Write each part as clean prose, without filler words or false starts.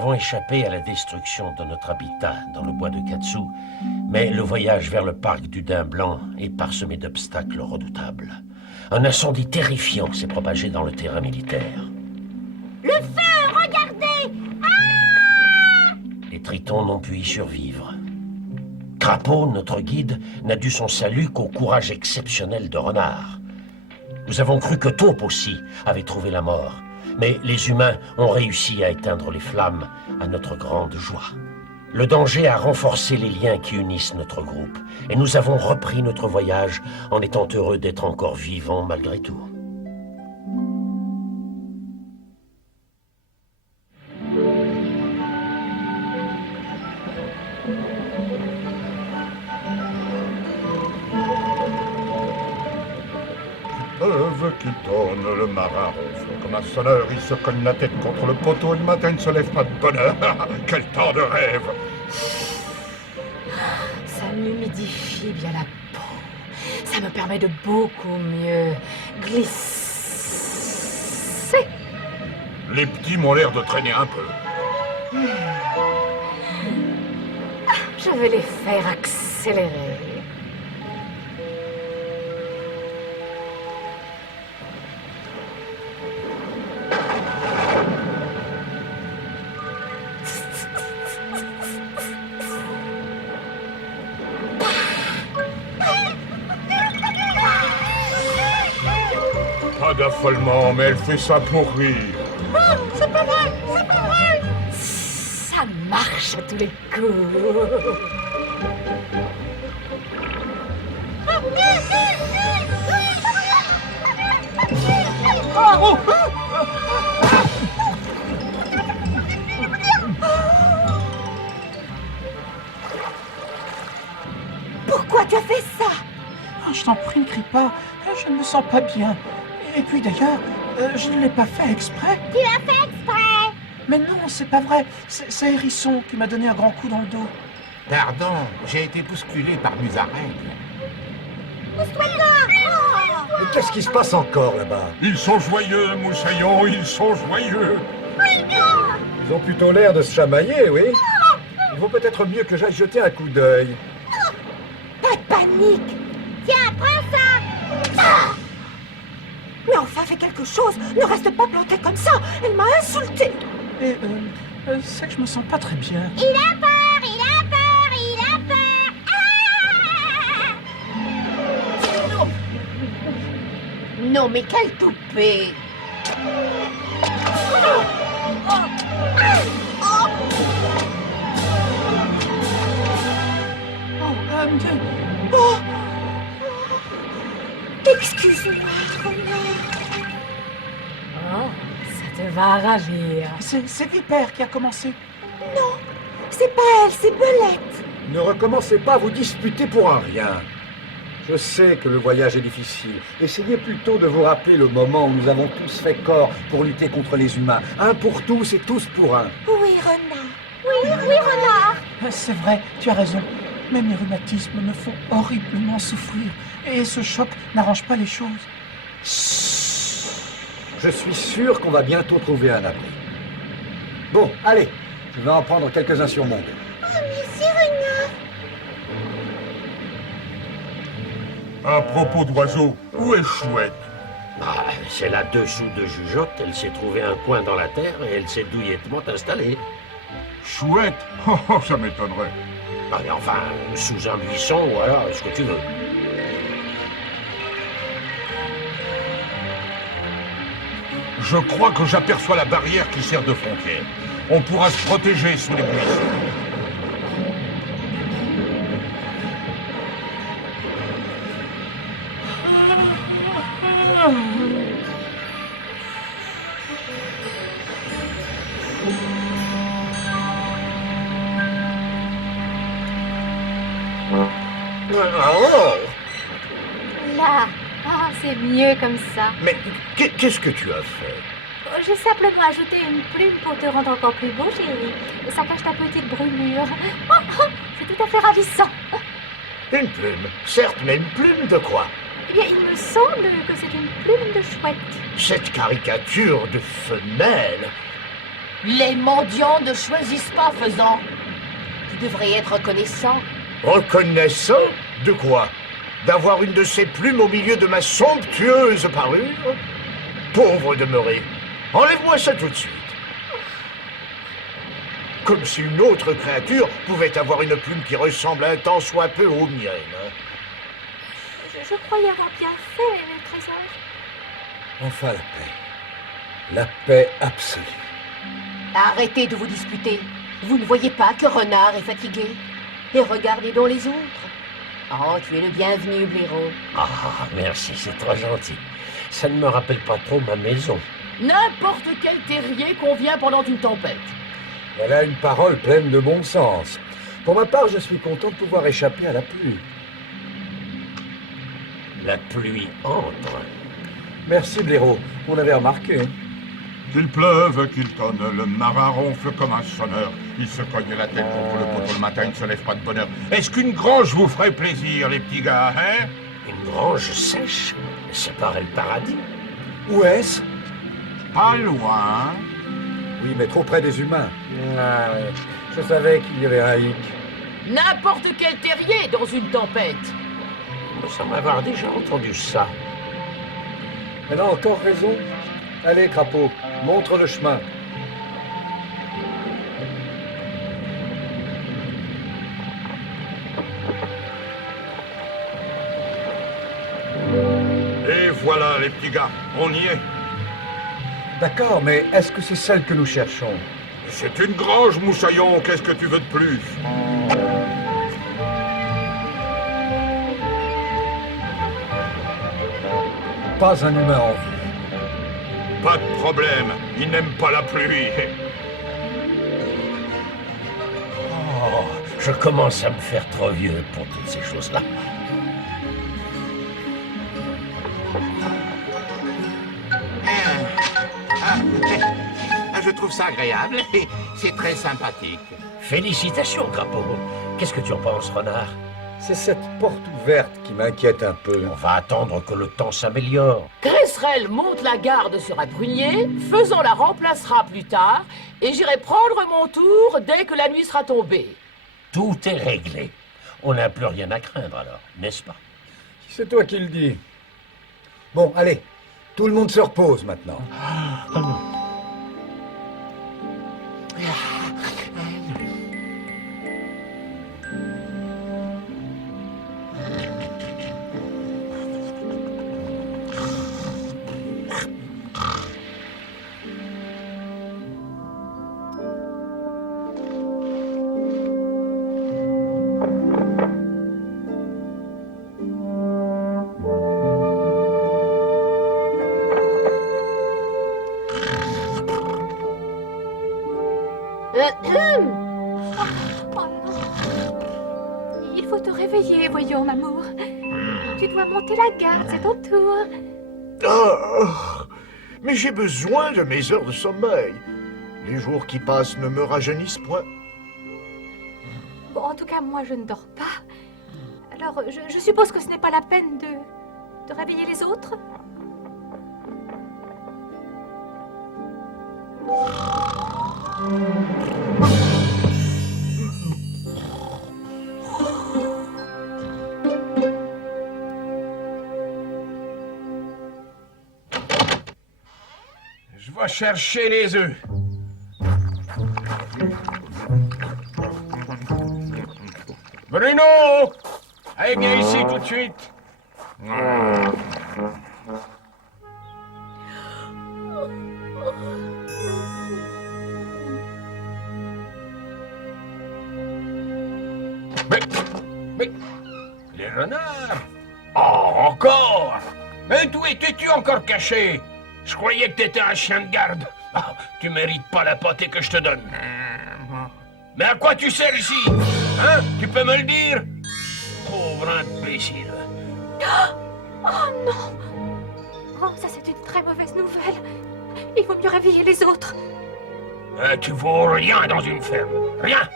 avons échappé à la destruction de notre habitat dans le bois de Katsu, mais le voyage vers le parc du Daim Blanc est parsemé d'obstacles redoutables. Un incendie terrifiant s'est propagé dans le terrain militaire. Le feu, regardez! Ah! Les Tritons n'ont pu y survivre. Crapaud, notre guide, n'a dû son salut qu'au courage exceptionnel de Renard. Nous avons cru que Taupe aussi avait trouvé la mort, mais les humains ont réussi à éteindre les flammes à notre grande joie. Le danger a renforcé les liens qui unissent notre groupe, et nous avons repris notre voyage en étant heureux d'être encore vivants malgré tout. Qui tourne, le marin ronfle comme un sonneur, il se cogne la tête contre le poteau, le matin il ne se lève pas de bonne heure. Quel temps de rêve! Ça m'humidifie bien la peau. Ça me permet de beaucoup mieux glisser. Les petits m'ont l'air de traîner un peu. Je vais les faire accélérer. Pas d'affolement, mais elle fait ça pour rire. C'est pas vrai, c'est pas vrai! Ça marche à tous les coups. Pourquoi tu as fait ça? Oh, je t'en prie, ne crie pas. Je ne me sens pas bien. Et puis d'ailleurs, je ne l'ai pas fait exprès. Tu l'as fait exprès! Mais non, c'est pas vrai. C'est Hérisson qui m'a donné un grand coup dans le dos. Pardon, j'ai été bousculé par Musaraigne. Pousse-toi là! Mais qu'est-ce qui se passe encore là-bas? Ils sont joyeux, Moussaillon, ils sont joyeux. Ils ont plutôt l'air de se chamailler, oui. Il vaut peut-être mieux que j'aille jeter un coup d'œil. Pas de panique! Tiens, prends ça! Ah! Mais enfin, fais quelque chose! Ne reste pas planté comme ça! Elle m'a insulté! Et c'est que je me sens pas très bien. Il a peur! Il a peur! Il a peur! Ah! Non, mais quelle poupée! Oh, Excuse-moi, Renard. Oh, ça te va ravir. c'est Vipère qui a commencé. Non, c'est pas elle, c'est Belette. Ne recommencez pas à vous disputer pour un rien. Je sais que le voyage est difficile. Essayez plutôt de vous rappeler le moment où nous avons tous fait corps pour lutter contre les humains. Un pour tous et tous pour un. Oui, Renard. Oui, Renard. C'est vrai, tu as raison. Mais mes rhumatismes me font horriblement souffrir. Et ce choc n'arrange pas les choses. Je suis sûr qu'on va bientôt trouver un abri. Bon, allez, je vais en prendre quelques-uns sur mon dos. Oh, merci, Renard. À propos d'oiseaux, où est Chouette? Ah, c'est là-dessous de Jugeotte, elle s'est trouvée un coin dans la terre et elle s'est douillettement installée. Chouette? Ça m'étonnerait. Ah, mais enfin, sous un buisson ou alors ce que tu veux. Je crois que j'aperçois la barrière qui sert de frontière. On pourra se protéger sous les buissons. Là, c'est mieux comme ça. Mais qu'est-ce que tu as fait? J'ai simplement ajouté une plume pour te rendre encore plus beau, chérie. Ça cache ta petite brûlure. C'est tout à fait ravissant. Une plume, certes, mais une plume de quoi? Eh bien, il me semble que c'est une plume de chouette. Cette caricature de femelle. Les mendiants ne choisissent pas faisant. Tu devrais être reconnaissant. Reconnaissant? De quoi? D'avoir une de ces plumes au milieu de ma somptueuse parure? Pauvre demeuré, enlève-moi ça tout de suite. Comme si une autre créature pouvait avoir une plume qui ressemble un tant soit peu aux miennes. Je croyais avoir bien fait, le trésor. Enfin la paix. La paix absolue. Arrêtez de vous disputer. Vous ne voyez pas que Renard est fatigué? Et regardez donc les autres. Oh, tu es le bienvenu, Blaireau. Ah, merci, c'est trop gentil. Ça ne me rappelle pas trop ma maison. N'importe quel terrier convient pendant une tempête. Elle a une parole pleine de bon sens. Pour ma part, je suis content de pouvoir échapper à la pluie. La pluie entre. Merci, Blaireau. On avait remarqué. Qu'il pleuve, qu'il tonne, le marin ronfle comme un sonneur. Il se cogne la tête contre le poteau le matin, il ne se lève pas de bonne heure. Est-ce qu'une grange vous ferait plaisir, les petits gars, hein? Une grange sèche? C'est pareil le paradis. Où est-ce? Pas loin. Oui, mais trop près des humains. Ah, ouais. Je savais qu'il y avait un hic. N'importe quel terrier dans une tempête. Il me semble avoir déjà entendu ça. Elle a encore raison. Allez, crapaud, montre le chemin. Et voilà, les petits gars, on y est. D'accord, mais est-ce que c'est celle que nous cherchons? C'est une grange, moussaillon, qu'est-ce que tu veux de plus? Pas un humain en vue. Pas de problème, il n'aime pas la pluie. Oh, je commence à me faire trop vieux pour toutes ces choses-là. Je trouve ça agréable et c'est très sympathique. Félicitations, crapaud. Qu'est-ce que tu en penses, renard? C'est cette porte ouverte qui m'inquiète un peu. On va attendre que le temps s'améliore. Cresserelle monte la garde sur un prunier, Faisan la remplacera plus tard, et j'irai prendre mon tour dès que la nuit sera tombée. Tout est réglé. On n'a plus rien à craindre alors, n'est-ce pas? C'est toi qui le dis. Bon, allez, tout le monde se repose maintenant. Oh non. Il faut te réveiller, voyons, m'amour. Tu dois monter la garde, c'est ton tour. Oh, mais j'ai besoin de mes heures de sommeil. Les jours qui passent ne me rajeunissent point. Bon, en tout cas, moi, je ne dors pas. Alors, je suppose que ce n'est pas la peine de réveiller les autres. Je vais chercher les œufs. Bruno! Allez, viens ici tout de suite. Mais... Les renards? Oh, encore? Mais d'où étais-tu encore caché? Je croyais que t'étais un chien de garde. Ah, tu mérites pas la pâtée que je te donne. Mais à quoi tu sers ici? Hein? Tu peux me le dire? Pauvre imbécile. Oh non! Oh, ça c'est une très mauvaise nouvelle. Il vaut mieux réveiller les autres. Tu vaux rien dans une ferme. Rien.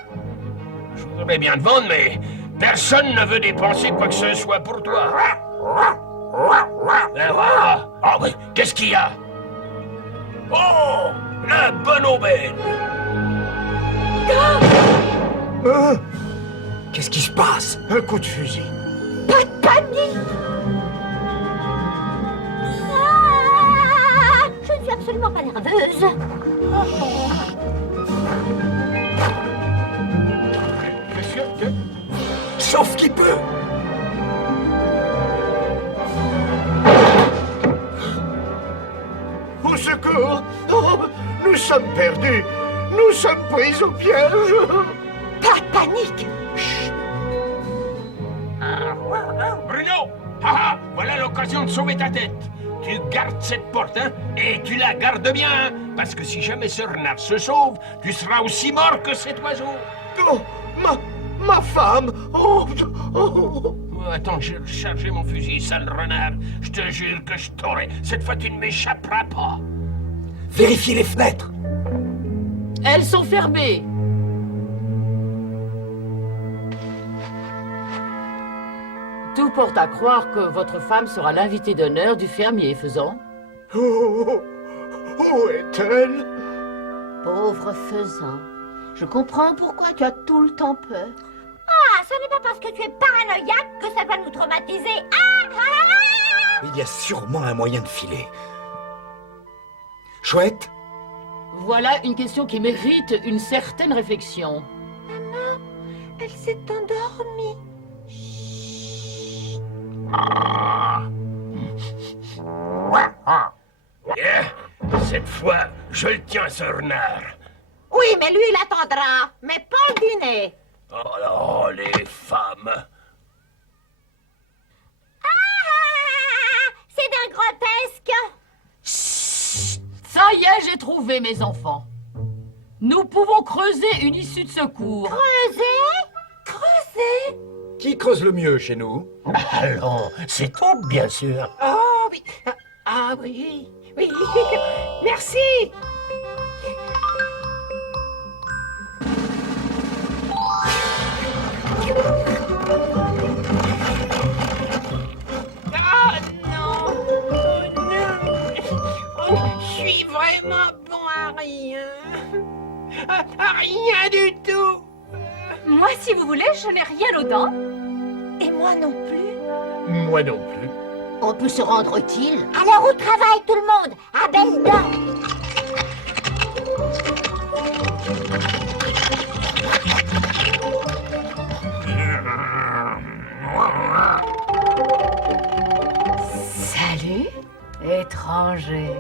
Je voudrais bien te vendre, mais personne ne veut dépenser quoi que ce soit pour toi. Ah oui, qu'est-ce qu'il y a? Oh! La bonne aubaine. Qu'est-ce qui se passe? Un coup de fusil. Pas de panique! Je ne suis absolument pas nerveuse. Sauf qui peut. Au secours! Oh, nous sommes perdus! Nous sommes pris au piège! Pas de panique! Bruno! Haha, voilà l'occasion de sauver ta tête. Tu gardes cette porte, hein, et tu la gardes bien, hein, parce que si jamais ce renard se sauve, tu seras aussi mort que cet oiseau. Oh, ma femme! Oh, oh. Oh, attends, je vais recharger mon fusil, sale renard. Je te jure que je t'aurai. Cette fois, tu ne m'échapperas pas. Vérifiez les fenêtres. Elles sont fermées. Tout porte à croire que votre femme sera l'invitée d'honneur du fermier faisant. Oh, où est-elle? Pauvre faisant. Je comprends pourquoi tu as tout le temps peur. Ah, ce n'est pas parce que tu es paranoïaque que ça va nous traumatiser. Il y a sûrement un moyen de filer. Chouette? Voilà une question qui mérite une certaine réflexion. Elle s'est endormie. Cette fois, je le tiens, ce renard. Oui, mais lui, il attendra. Mais pas le dîner. Oh là, les femmes. C'est d'un grotesque. Ça y est, j'ai trouvé, mes enfants. Nous pouvons creuser une issue de secours. Creuser. Qui creuse le mieux chez nous? Allons, c'est tout, bien sûr. Oh, oui. Ah, oui. Oui. Merci. Ah, non. Oh, non. Oh, je suis vraiment bon à rien. À rien du tout. Moi, si vous voulez, je n'ai rien aux dents. Et moi non plus. Moi non plus. On peut se rendre utile. Alors au travail, tout le monde. À belle dents. Salut, étranger.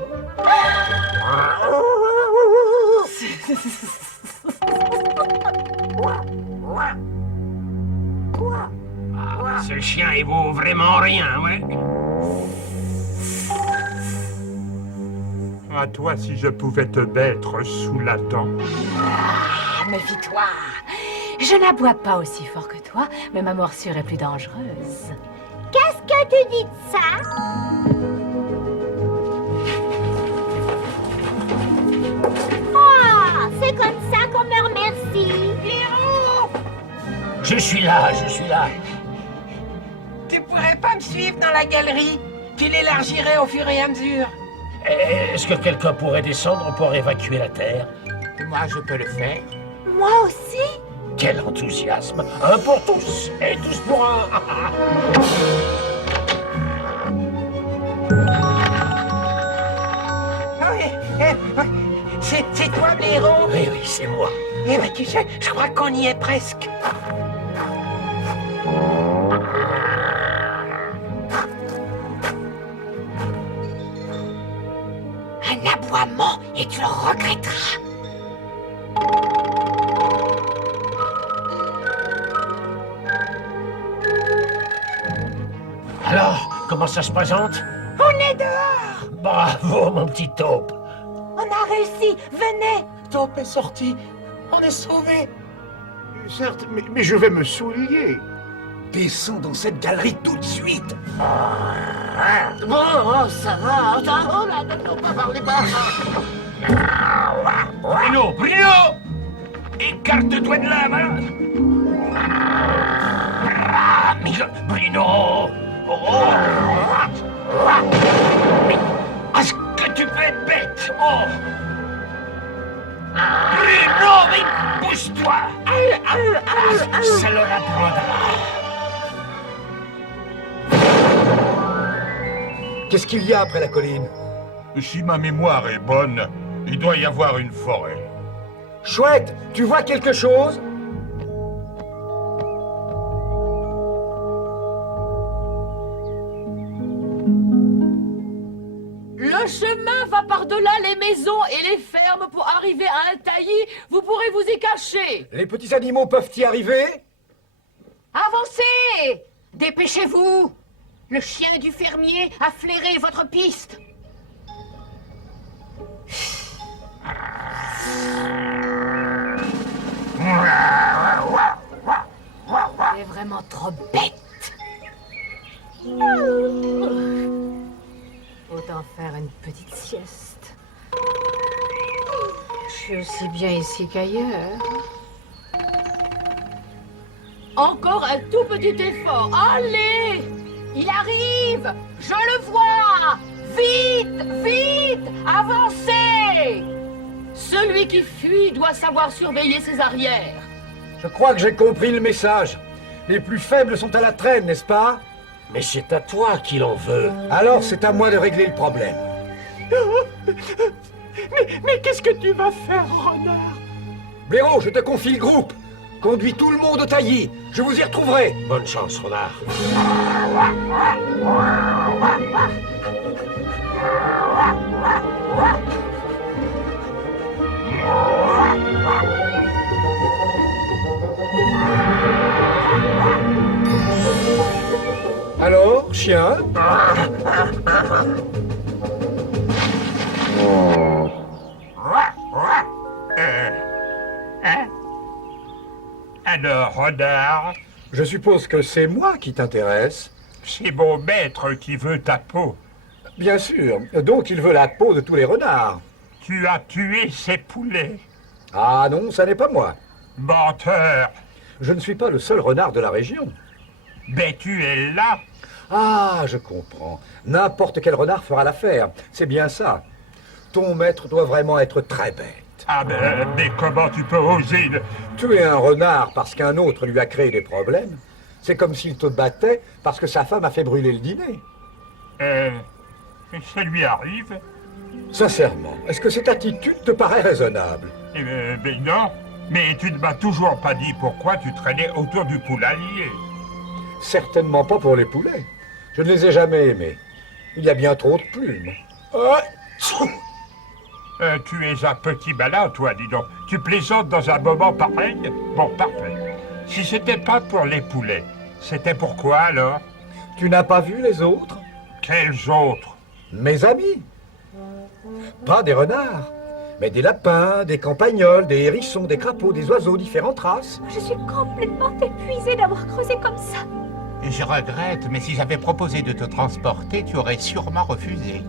Ce chien, il vaut vraiment rien, ouais. À toi si je pouvais te mettre sous la dent. Ah, méfie-toi. Je n'aboie pas aussi fort que toi, mais ma morsure est plus dangereuse. Qu'est-ce que tu dis de ça? Ah, c'est comme ça qu'on me remercie. Pierrot! Je suis là, je suis là. Tu pourrais pas me suivre dans la galerie? Tu l'élargirais au fur et à mesure. Est-ce que quelqu'un pourrait descendre pour évacuer la Terre? Moi, je peux le faire. Moi aussi? Quel enthousiasme! Un pour tous et tous pour un! Ah oui, c'est toi, Blaireau? Oui, oui, c'est moi. Eh ben, tu sais, je crois qu'on y est presque. Un aboiement et tu le regretteras. Alors, comment ça se présente? On est dehors! Bravo, mon petit taupe. On a réussi! Venez! Taupe est sorti. On est sauvés. Certes, mais je vais me souiller. Descends dans cette galerie tout de suite. Bon, oh, ça va. Oh là, non, pas parler bas. Bruno, Bruno! Écarte-toi de là, voilà. Bruno! Oh. Mais est-ce que tu peux être bête? Oh! Ça leur apprendra. Qu'est-ce qu'il y a après la colline? Si ma mémoire est bonne, il doit y avoir une forêt. Chouette, tu vois quelque chose? Le chemin va par-delà les maisons et les fermes pour arriver à un taillis. Vous pourrez vous y cacher. Les petits animaux peuvent y arriver? Avancez! Dépêchez-vous! Le chien du fermier a flairé votre piste. C'est vraiment trop bête. Autant faire une petite sieste. Je suis aussi bien ici qu'ailleurs. Encore un tout petit effort. Allez! Il arrive! Je le vois! Vite! Vite! Avancez! Celui qui fuit doit savoir surveiller ses arrières. Je crois que j'ai compris le message. Les plus faibles sont à la traîne, n'est-ce pas? Mais c'est à toi qu'il en veut. Alors c'est à moi de régler le problème. Mais qu'est-ce que tu vas faire, renard? Blaireau, je te confie le groupe. Conduis tout le monde au taillis. Je vous y retrouverai. Bonne chance, renard. Alors, chien? Alors, renard, Je suppose que c'est moi qui t'intéresse. c'est mon maître qui veut ta peau. Bien sûr. Donc il veut la peau de tous les renards. Tu as tué ses poulets. Ah non, ça n'est pas moi. Menteur. Je ne suis pas le seul renard de la région. Mais tu es là. Ah, je comprends. N'importe quel renard fera l'affaire. C'est bien ça. Ton maître doit vraiment être très bête. Ah ben, mais comment tu peux oser Tuer un renard parce qu'un autre lui a créé des problèmes, c'est comme s'il te battait parce que sa femme a fait brûler le dîner. Ça lui arrive. Sincèrement, est-ce que cette attitude te paraît raisonnable? Mais non. Mais tu ne m'as toujours pas dit pourquoi tu traînais autour du poulailler. Certainement pas pour les poulets. Je ne les ai jamais aimés. Il y a bien trop de plumes. Tu es un petit malin, toi, dis donc. Tu plaisantes dans un moment pareil? Bon, parfait. Si c'était pas pour les poulets, c'était pourquoi alors? Tu n'as pas vu les autres? Quels autres? Mes amis. Pas des renards, mais des lapins, des campagnols, des hérissons, des crapauds, des oiseaux, différentes races. Je suis complètement épuisée d'avoir creusé comme ça. Je regrette, mais si j'avais proposé de te transporter, tu aurais sûrement refusé.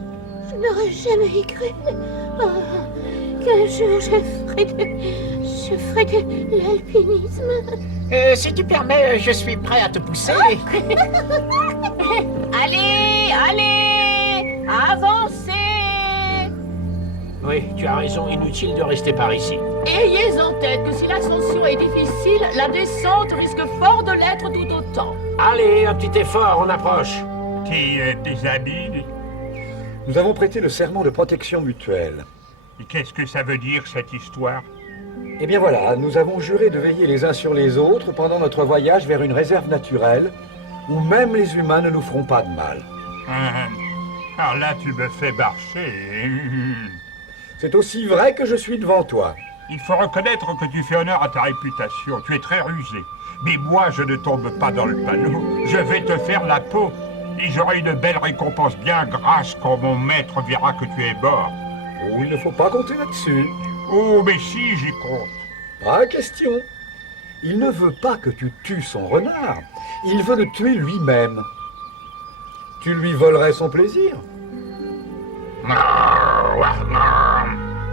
Je n'aurais jamais y cru. Oh, qu'un jour je ferai de l'alpinisme. Si tu permets, je suis prêt à te pousser. Allez, allez! Avancez! Oui, tu as raison, inutile de rester par ici. Ayez en tête que si l'ascension est difficile, la descente risque fort de l'être tout autant. Allez, un petit effort, on approche. Qui est tes amis? Nous avons prêté le serment de protection mutuelle. Et qu'est-ce que ça veut dire, cette histoire? Eh bien voilà, nous avons juré de veiller les uns sur les autres pendant notre voyage vers une réserve naturelle où même les humains ne nous feront pas de mal. Alors là, tu me fais marcher. C'est aussi vrai que je suis devant toi. Il faut reconnaître que tu fais honneur à ta réputation. Tu es très rusé. Mais moi, je ne tombe pas dans le panneau. Je vais te faire la peau. Et j'aurai une belle récompense bien grasse quand mon maître verra que tu es mort. Oh, il ne faut pas compter là-dessus. Oh, mais si, j'y compte. Pas question. Il ne veut pas que tu tues son renard. Il veut le tuer lui-même. Tu lui volerais son plaisir?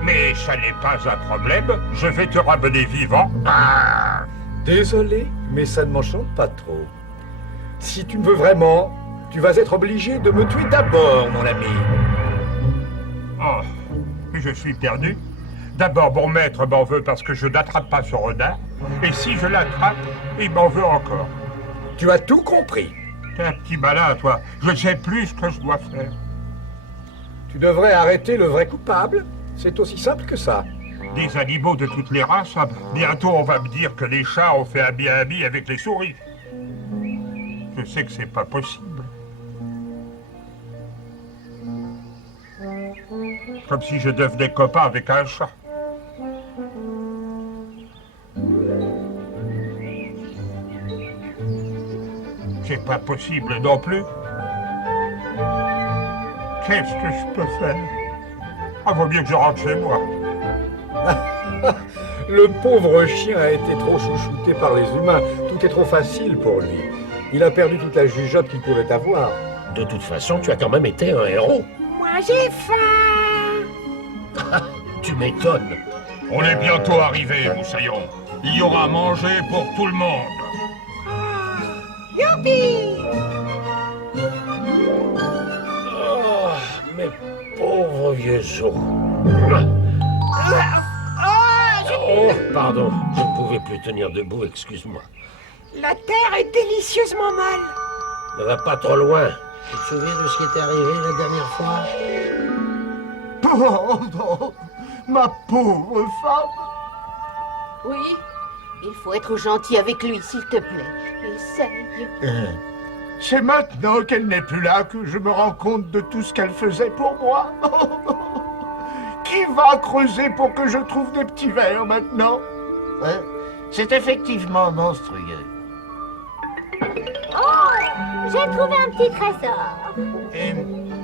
Mais ça n'est pas un problème. Je vais te ramener vivant. Désolé, mais ça ne m'enchante pas trop. Si tu me veux vraiment, tu vas être obligé de me tuer d'abord, mon ami. Oh, je suis perdu. D'abord, mon maître m'en veut parce que je n'attrape pas son renard. Et si je l'attrape, il m'en veut encore. Tu as tout compris. T'es un petit malin, toi. Je ne sais plus ce que je dois faire. Tu devrais arrêter le vrai coupable. C'est aussi simple que ça. Des animaux de toutes les races, hein. Bientôt on va me dire que les chats ont fait un bien ami avec les souris. Je sais que c'est pas possible. Comme si je devenais copain avec un chat. C'est pas possible non plus. Qu'est-ce que je peux faire? Ah, vaut mieux que je rentre chez moi. Le pauvre chien a été trop chouchouté par les humains. Tout est trop facile pour lui. Il a perdu toute la jugeote qu'il pouvait avoir. De toute façon, tu as quand même été un héros. Moi, j'ai faim. Tu m'étonnes. On est bientôt arrivé, Moussaillon. Il y aura à manger pour tout le monde. Youpi! Oh, mes pauvres vieux os. Oh, pardon, je ne pouvais plus tenir debout, excuse-moi. La terre est délicieusement molle. Ne va pas trop loin. Tu te souviens de ce qui était arrivé la dernière fois? Oh non, ma pauvre femme. Oui, il faut être gentil avec lui, s'il te plaît. Essaye. C'est maintenant qu'elle n'est plus là que je me rends compte de tout ce qu'elle faisait pour moi. Qui va creuser pour que je trouve des petits vers maintenant? C'est effectivement monstrueux. Oh, j'ai trouvé un petit trésor.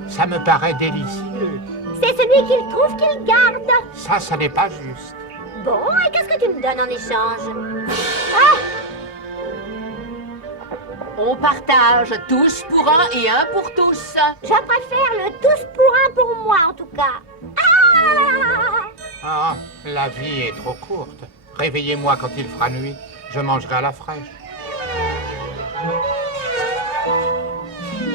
Ça me paraît délicieux. C'est celui qu'il trouve qu'il garde. Ça n'est pas juste. Bon, et qu'est-ce que tu me donnes en échange? On partage tous pour un et un pour tous. Je préfère le tous pour un pour moi, en tout cas. Ah, la vie est trop courte. Réveillez-moi quand il fera nuit. Je mangerai à la fraîche.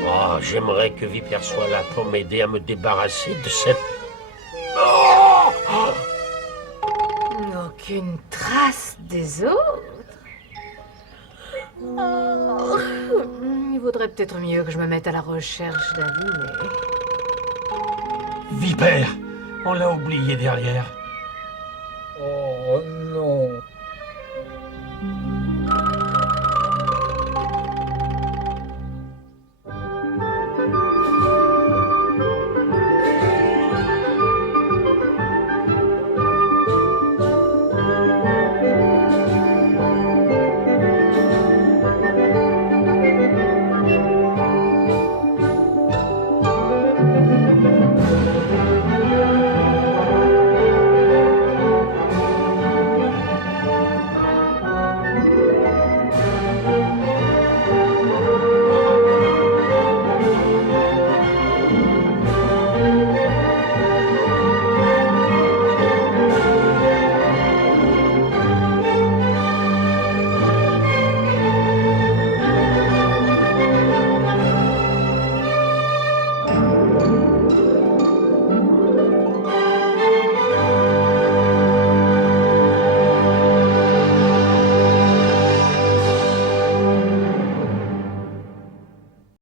Oh, j'aimerais que Vipère soit là pour m'aider à me débarrasser de cette... Aucune trace des autres. Oh. Il vaudrait peut-être mieux que je me mette à la recherche d'Ali, mais... Vipère, on l'a oublié derrière.